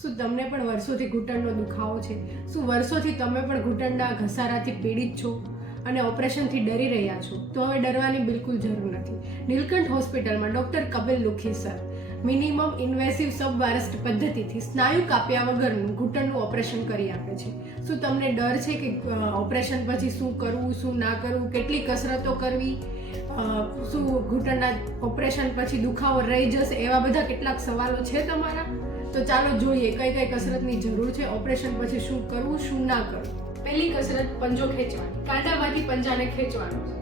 શું તમને પણ વર્ષોથી ઘૂંટણનો દુખાવો છે? શું વર્ષોથી તમે પણ ઘૂંટણના ઘસારાથી પીડિત છો અને ઓપરેશનથી ડરી રહ્યા છો? તો હવે ડરવાની બિલકુલ જરૂર નથી. નીલકંઠ હોસ્પિટલમાં ડૉક્ટર કપિલ લુખી સર મિનિમમ ઇન્વેસિવ સબવારસ્ટ પદ્ધતિથી સ્નાયુ કાપ્યા વગરનું ઘૂંટણનું ઓપરેશન કરી આપે છે. શું તમને ડર છે કે ઓપરેશન પછી શું કરવું, શું ના કરવું, કેટલી કસરતો કરવી, શું ઘૂંટણના ઓપરેશન પછી દુખાવો રહી જશે, એવા બધા કેટલાક સવાલો છે તમારા? તો ચાલો જોઈએ કઈ કઈ કસરતની જરૂર છે, ઓપરેશન પછી શું કરવું, શું ના કરવું. પહેલી કસરત પંજો ખેંચવાની. કાંડામાંથી પંજાને ખેંચવાનો છે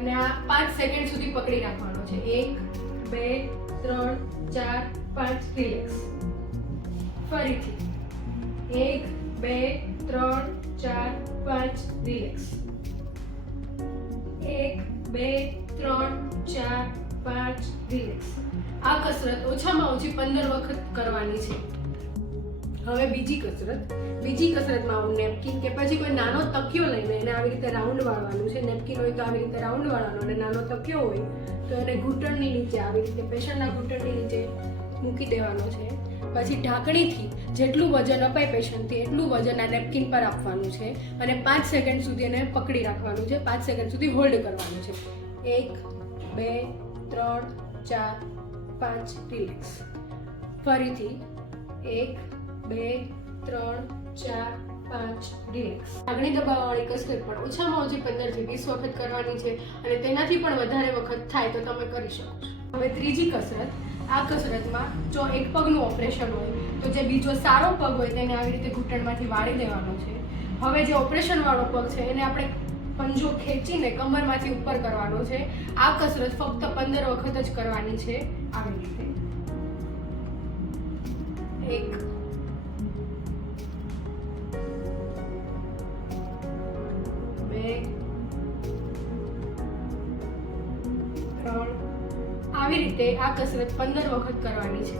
અને આ 5 સેકન્ડ સુધી પકડી રાખવાનો છે. 1 2 3 4 5 રિલેક્સ. ફરીથી 1 2 3 4 5 રિલેક્સ. 1 2 3 4 5 રિલેક્સ. આ કસરત ઓછામાં ઓછી 15 વખત કરવાની છે. હવે બીજી કસરતમાં આવું નેપકિન કે પછી કોઈ નાનો તકિયો લઈને એને આવી રીતે રાઉન્ડ વાળવાનું છે. નેપકિન હોય તો આવી રીતે રાઉન્ડ વાળવાનો અને નાનો તકિયો હોય તો એને ઘૂંટણની નીચે આવી રીતે પેશન્ટના ઘૂંટણની નીચે મૂકી દેવાનો છે. પછી ઢાંકણીથી જેટલું વજન અપાય પેશન્ટથી એટલું વજન આ નેપકિન પર આપવાનું છે અને 5 સેકન્ડ સુધી એને પકડી રાખવાનું છે. 5 સેકન્ડ સુધી હોલ્ડ કરવાનું છે. 1 2 3 4 5 રિલેક્સ. ફરીથી 1 2 3 4 5 રિલેક્સ. આગળની દબાવવાવાળી કસરત પણ ઓછામાં ઓછી 15 થી 20 વખત કરવાની છે અને તેનાથી પણ વધારે વખત થાય તો તમે કરી શકો છો. હવે ત્રીજી કસરત. આ કસરતમાં જો એક પગનું ઓપરેશન હોય તો જે બીજો સારો પગ હોય તેને આવી રીતે ઘૂંટણમાંથી વાળી દેવાનો છે. હવે જે ઓપરેશન વાળો પગ છે એને આપણે પંજો ખેંચીને કમરમાંથી ઉપર કરવાનો છે. આ કસરત ફક્ત 15 વખત જ કરવાની છે. આવી રીતે 1 2 3. આવી રીતે આ કસરત 15 વખત કરવાની છે.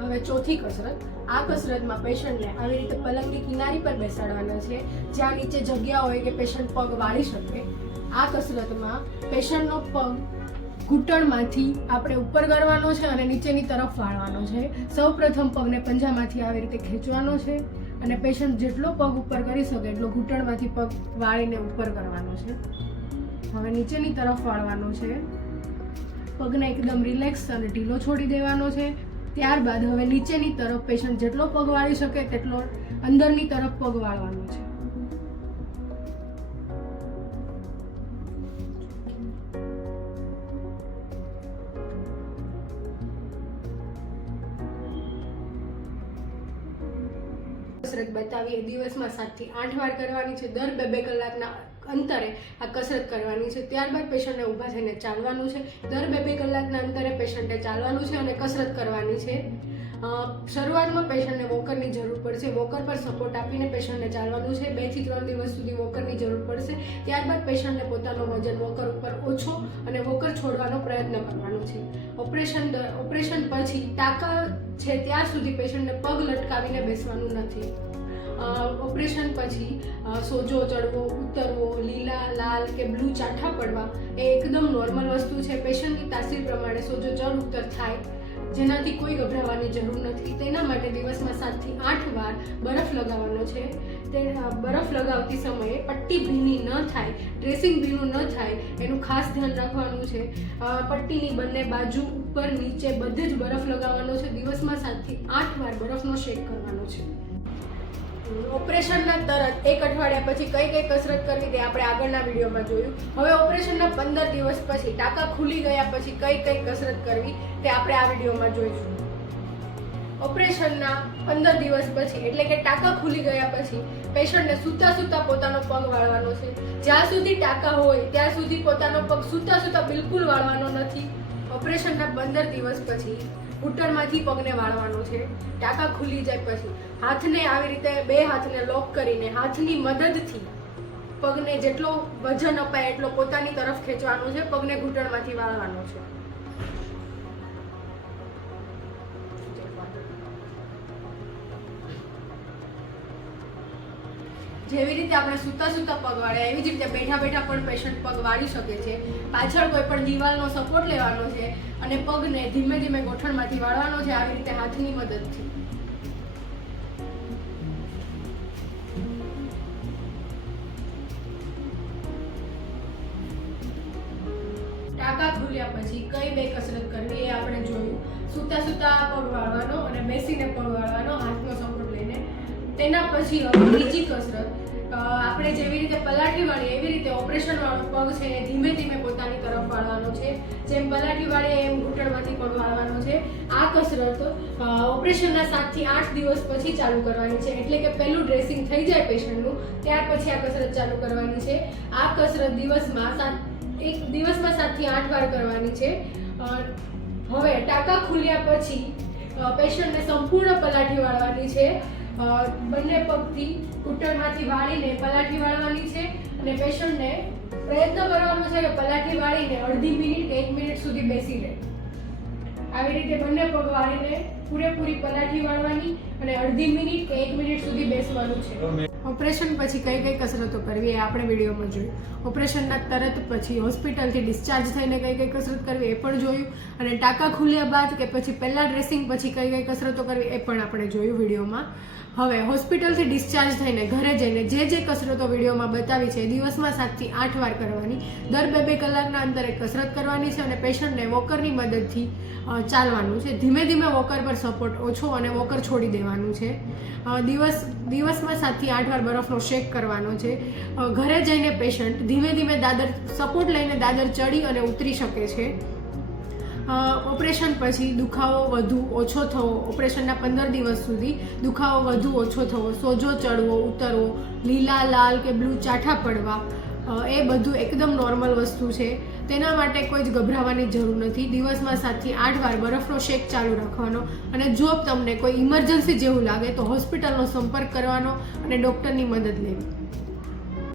હવે ચોથી કસરત. આ કસરતમાં પેશન્ટને આવી રીતે પલંગની કિનારી પર બેસાડવાના છે જ્યાં નીચે જગ્યા હોય કે પેશન્ટ પગ વાળી શકે. આ કસરતમાં પેશન્ટનો પગ ઘૂંટણમાંથી આપણે ઉપર કરવાનો છે અને નીચેની તરફ વાળવાનો છે. સૌપ્રથમ પગને પંજામાંથી આવી રીતે ખેંચવાનો છે અને પેશન્ટ જેટલો પગ ઉપર કરી શકે એટલો ઘૂંટણમાંથી પગ વાળીને ઉપર કરવાનો છે. હવે નીચેની તરફ વાળવાનો છે. પગને એકદમ રિલેક્સ અને ઢીલો છોડી દેવાનો છે. ત્યારબાદ હવે નીચેની તરફ પેશન્ટ જેટલો પગ વાળી શકે તેટલો અંદરની તરફ પગ વાળવાનો છે. કસરત બતાવીએ. દિવસમાં 7 થી 8 વાર કરવાની છે. દર 2-2 કલાકના અંતરે આ કસરત કરવાની છે. ત્યારબાદ પેશન્ટને ઊભા થઈને ચાલવાનું છે. દર 2-2 કલાકના અંતરે પેશન્ટે ચાલવાનું છે અને કસરત કરવાની છે. શરૂઆતમાં પેશન્ટને વોકરની જરૂર પડશે. વોકર પર સપોર્ટ આપીને પેશન્ટને ચાલવાનું છે. 2 થી 3 દિવસ સુધી વોકરની જરૂર પડશે. ત્યારબાદ પેશન્ટને પોતાનો વજન વોકર ઉપર ઓછો અને વોકર છોડવાનો પ્રયત્ન કરવાનો છે. ઓપરેશન પછી ટાંકા છે ત્યાં સુધી પેશન્ટને પગ લટકાવીને બેસવાનું નથી. ઓપરેશન પછી સોજો ચડવો, ઉતરવો, લીલા, લાલ કે બ્લુ ચાઠા પડવા એ એકદમ નોર્મલ વસ્તુ છે. પેશન્ટની તાસીર પ્રમાણે સોજો ચડ ઉતર થાય જેનાથી કોઈ ગભરાવાની જરૂર નથી. તેના માટે દિવસમાં 7 થી 8 વાર બરફ લગાવવાનો છે. તે બરફ લગાવતી સમયે પટ્ટી ભીની ન થાય, ડ્રેસિંગ ભીનું ન થાય એનું ખાસ ધ્યાન રાખવાનું છે. પટ્ટીની બંને બાજુ ઉપર નીચે બધે જ બરફ લગાવવાનો છે. દિવસમાં 7 થી 8 વાર બરફનો શેક કરવાનો છે. ઓપરેશનના તરત 1 અઠવાડિયા પછી કઈ કઈ કસરત કરવી તે આપણે આગળના વિડીયોમાં જોયું. હવે ઓપરેશનના 15 દિવસ પછી ટાંકા ખુલી ગયા પછી કઈ કઈ કસરત કરવી તે આપણે આ વિડીયોમાં જોઈશું. ઓપરેશનના 15 દિવસ પછી એટલે કે ટાંકા ખુલી ગયા પછી પેશન્ટને સૂતા પોતાનો પગ વાળવાનો છે. જ્યાં સુધી ટાંકા હોય ત્યાં સુધી પોતાનો પગ સૂતા બિલકુલ વાળવાનો નથી. ઓપરેશનના 15 દિવસ પછી ઘૂંટણમાંથી પગને વાળવાનો છે. ટાંકા ખુલી જાય પછી હાથને આવી રીતે 2 હાથને લોક કરીને હાથની મદદથી પગને જેટલો વજન અપાય એટલો પોતાની તરફ ખેંચવાનો છે. પગને ઘૂંટણમાંથી વાળવાનો છે. જેવી રીતે આપણે સૂતા પગ વાળ્યા એવી જ રીતે બેઠા પણ પેશન્ટ પગ વાળી શકે છે. પાછળ કોઈ પણ દિવાલનો સપોર્ટ લેવાનો છે અને પગને ધીમે ધીમે ગોઠણમાંથી વાળવાનો છે આવી રીતે હાથની મદદથી. ખુલ્યા પછી કઈ 2 કસરત કરવી એ આપણે જોયું. સૂતા સૂતા પગ વાળવાનો અને બેસીને પગ વાળવાનો હાથનો સપોર્ટ લઈને. તેના પછી હવે બીજી કસરત આપણે જેવી રીતે પલાઠી વાળીએ એવી રીતે ઓપરેશન વાળો પગ છે એ ધીમે ધીમે પોતાની તરફ વાળવાનો છે. જેમ પલાઠી વાળીએ એમ ઘૂંટણમાંથી પગ વાળવાનો છે. આ કસરત ઓપરેશનના 7 થી 8 દિવસ પછી ચાલુ કરવાની છે. એટલે કે પહેલું ડ્રેસિંગ થઈ જાય પેશન્ટનું ત્યાર પછી આ કસરત ચાલુ કરવાની છે. આ કસરત દિવસમાં 7 થી 8 વાર કરવાની છે. હવે ટાંકા ખુલ્યા પછી પેશન્ટને સંપૂર્ણ પલાઠી વાળવાની છે. બંને પગથી ઘૂંટણમાંથી વાળીને પલાઠી વાળવાની છે અને પેશન્ટને પ્રયત્ન કરવાનો છે કે પલાઠી વાળીને અડધી મિનિટ કે 1 મિનિટ સુધી બેસી રહે. આવી રીતે બંને પગ વાળીને પૂરેપૂરી પલાઠી વાળવાની અને અડધી મિનિટ કે 1 મિનિટ સુધી બેસવાનું છે. ઓપરેશન પછી કઈ કઈ કસરતો કરવી એ આપણે વિડીયોમાં જોયું. ઓપરેશનના તરત પછી હોસ્પિટલથી ડિસ્ચાર્જ થઈને કઈ કઈ કસરત કરવી એ પણ જોયું અને ટાંકા ખુલ્યા બાદ કે પછી પહેલા ડ્રેસિંગ પછી કઈ કઈ કસરતો કરવી એ પણ આપણે જોયું વિડીયોમાં. હવે હોસ્પિટલથી ડિસ્ચાર્જ થઈને ઘરે જઈને જે કસરતો વિડીયોમાં બતાવી છે દિવસમાં 7 થી 8 વાર કરવાની. દર 2-2 કલાકના અંતરે કસરત કરવાની છે અને પેશન્ટને વોકરની મદદથી ચાલવાનું છે. ધીમે ધીમે વોકર પર સપોર્ટ ઓછો અને વોકર છોડી દેવાનું છે. દિવસમાં 7 થી 8 વાર બરફનો શેક કરવાનો છે. ઘરે જઈને પેશન્ટ ધીમે ધીમે દાદર સપોર્ટ લઈને દાદર ચડી અને ઉતરી શકે છે. ઓપરેશન પછી દુખાવો વધુ ઓછો થવો, ઓપરેશનના 15 દિવસ સુધી દુખાવો વધુ ઓછો થવો, સોજો ચડવો ઉતરવો, લીલા લાલ કે બ્લુ ચાઠા પડવા, એ બધું એકદમ નોર્મલ વસ્તુ છે. તેના માટે કોઈ જ ગભરાવાની જરૂર નથી. દિવસમાં 7 થી 8 વાર બરફનો શેક ચાલુ રાખવાનો અને જો તમને કોઈ ઇમરજન્સી જેવું લાગે તો હોસ્પિટલનો સંપર્ક કરવાનો અને ડૉક્ટરની મદદ લેવી.